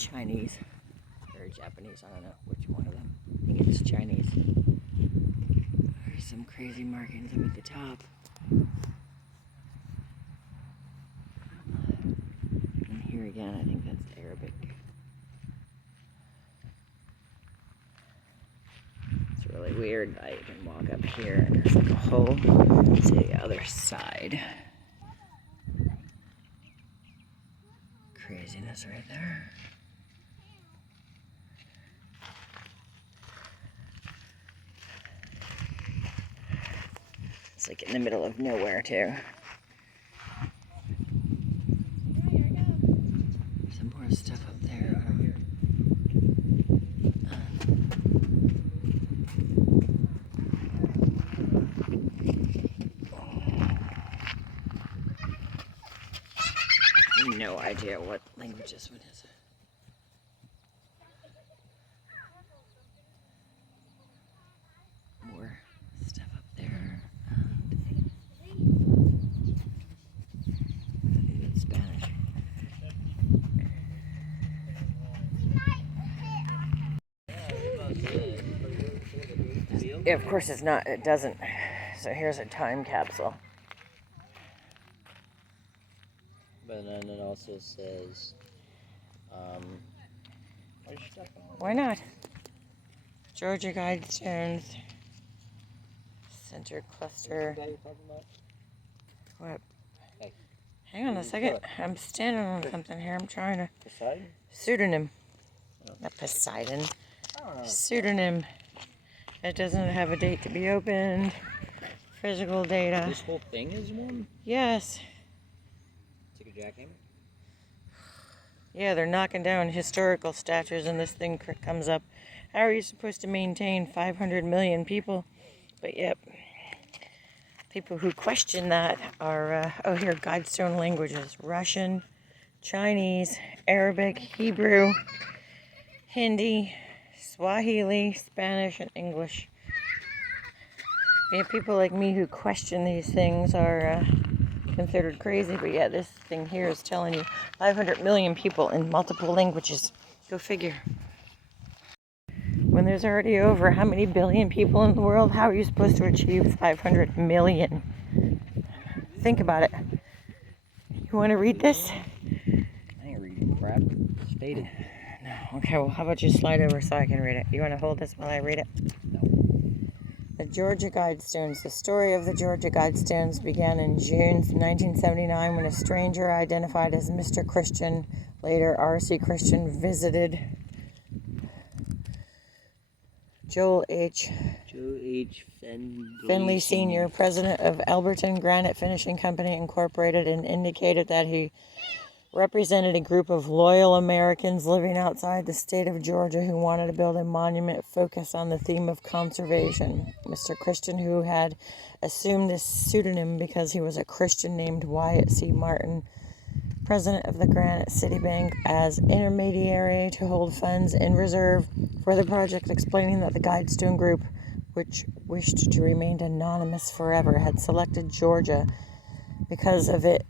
Chinese or Japanese. I don't know which one of them. I think it's Chinese. There's some crazy markings up at the top. And here again, I think that's Arabic. It's really weird. I can walk up here and there's like a hole to the other side. Craziness right there. It's like in the middle of nowhere too. Some more stuff up there. No idea what language this one is. More stuff up there. I think it's Spanish. Yeah, of course it's not. It doesn't. So here's a time capsule. But then it also says, why not? Georgia Guidestones Center Cluster. What? Hey. Hang on a second. I'm standing on something here. I'm trying to. Poseidon? Pseudonym. Oh. Not Poseidon. I don't know. Pseudonym. It doesn't have a date to be opened. Physical data. This whole thing is one? Yes. It's like a jackhammer? Yeah, they're knocking down historical statues and this thing comes up. How are you supposed to maintain 500 million people? But yep, people who question that are, oh here, guidestone languages. Russian, Chinese, Arabic, Hebrew, Hindi, Swahili, Spanish, and English. Yeah, people like me who question these things are considered crazy, but yeah, this thing here is telling you 500 million people in multiple languages. Go figure. When there's already over how many billion people in the world, how are you supposed to achieve 500 million? Think about it. You want to read this? I ain't reading crap. It's stated. No. Okay, well, how about you slide over so I can read it? You want to hold this while I read it? No. The Georgia Guidestones. The story of the Georgia Guidestones began in June 1979 when a stranger identified as Mr. Christian, later R.C. Christian, visited Joel H. Finley Sr., president of Alberton Granite Finishing Company, Incorporated, and indicated that he represented a group of loyal Americans living outside the state of Georgia who wanted to build a monument focused on the theme of conservation. Mr. Christian, who had assumed this pseudonym because he was a Christian named Wyatt C. Martin, president of the Granite City Bank, as intermediary to hold funds in reserve for the project, explaining that the Guidestone Group, which wished to remain anonymous forever, had selected Georgia because of its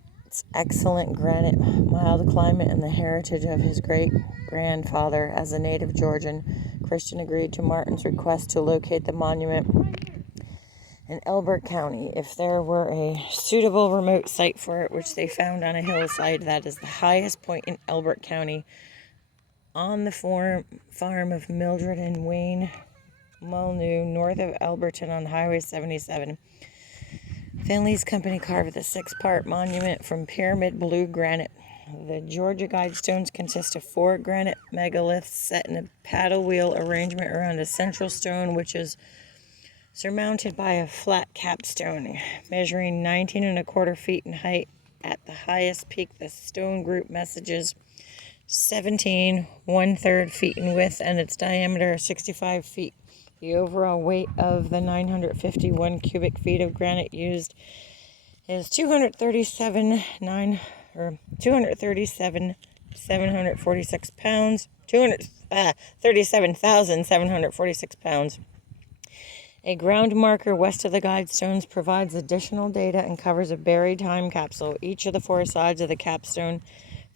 excellent granite, mild climate, and the heritage of his great-grandfather. As a native Georgian, Christian agreed to Martin's request to locate the monument in Elbert County if there were a suitable remote site for it, which they found on a hillside that is the highest point in Elbert County, on the farm of Mildred and Wayne Mulnew, north of Alberton on Highway 77. Finley's company carved the 6-part monument from pyramid blue granite. The Georgia Guidestones consist of 4 granite megaliths set in a paddle wheel arrangement around a central stone, which is surmounted by a flat capstone measuring 19 1/4 feet in height. At the highest peak, the stone group messages 17 1/3 feet in width and its diameter 65 feet. The overall weight of the 951 cubic feet of granite used is 237,746 pounds. 237,746 pounds. A ground marker west of the Guidestones provides additional data and covers a buried time capsule. Each of the 4 sides of the capstone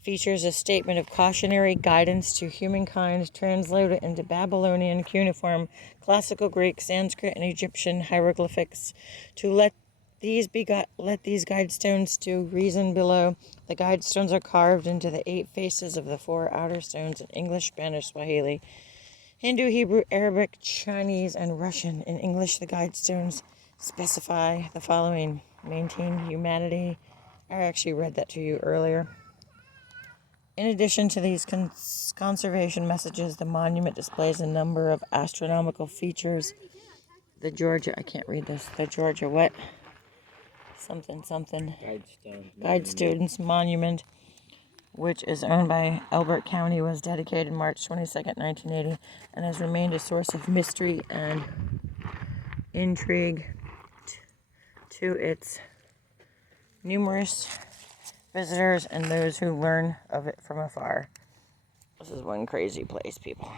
features a statement of cautionary guidance to humankind translated into Babylonian, cuneiform, classical Greek, Sanskrit, and Egyptian hieroglyphics. To let these guidestones to reason below. The guidestones are carved into the 8 faces of the 4 outer stones in English, Spanish, Swahili, Hindu, Hebrew, Arabic, Chinese, and Russian. In English, the guidestones specify the following: maintain humanity. I actually read that to you earlier. In addition to these conservation messages, the monument displays a number of astronomical features. The Georgia, I can't read this. The Georgia what? Something. Guidestones Monument, which is owned by Elbert County, was dedicated March 22nd, 1980, and has remained a source of mystery and intrigue to its numerous visitors and those who learn of it from afar. This is one crazy place, people.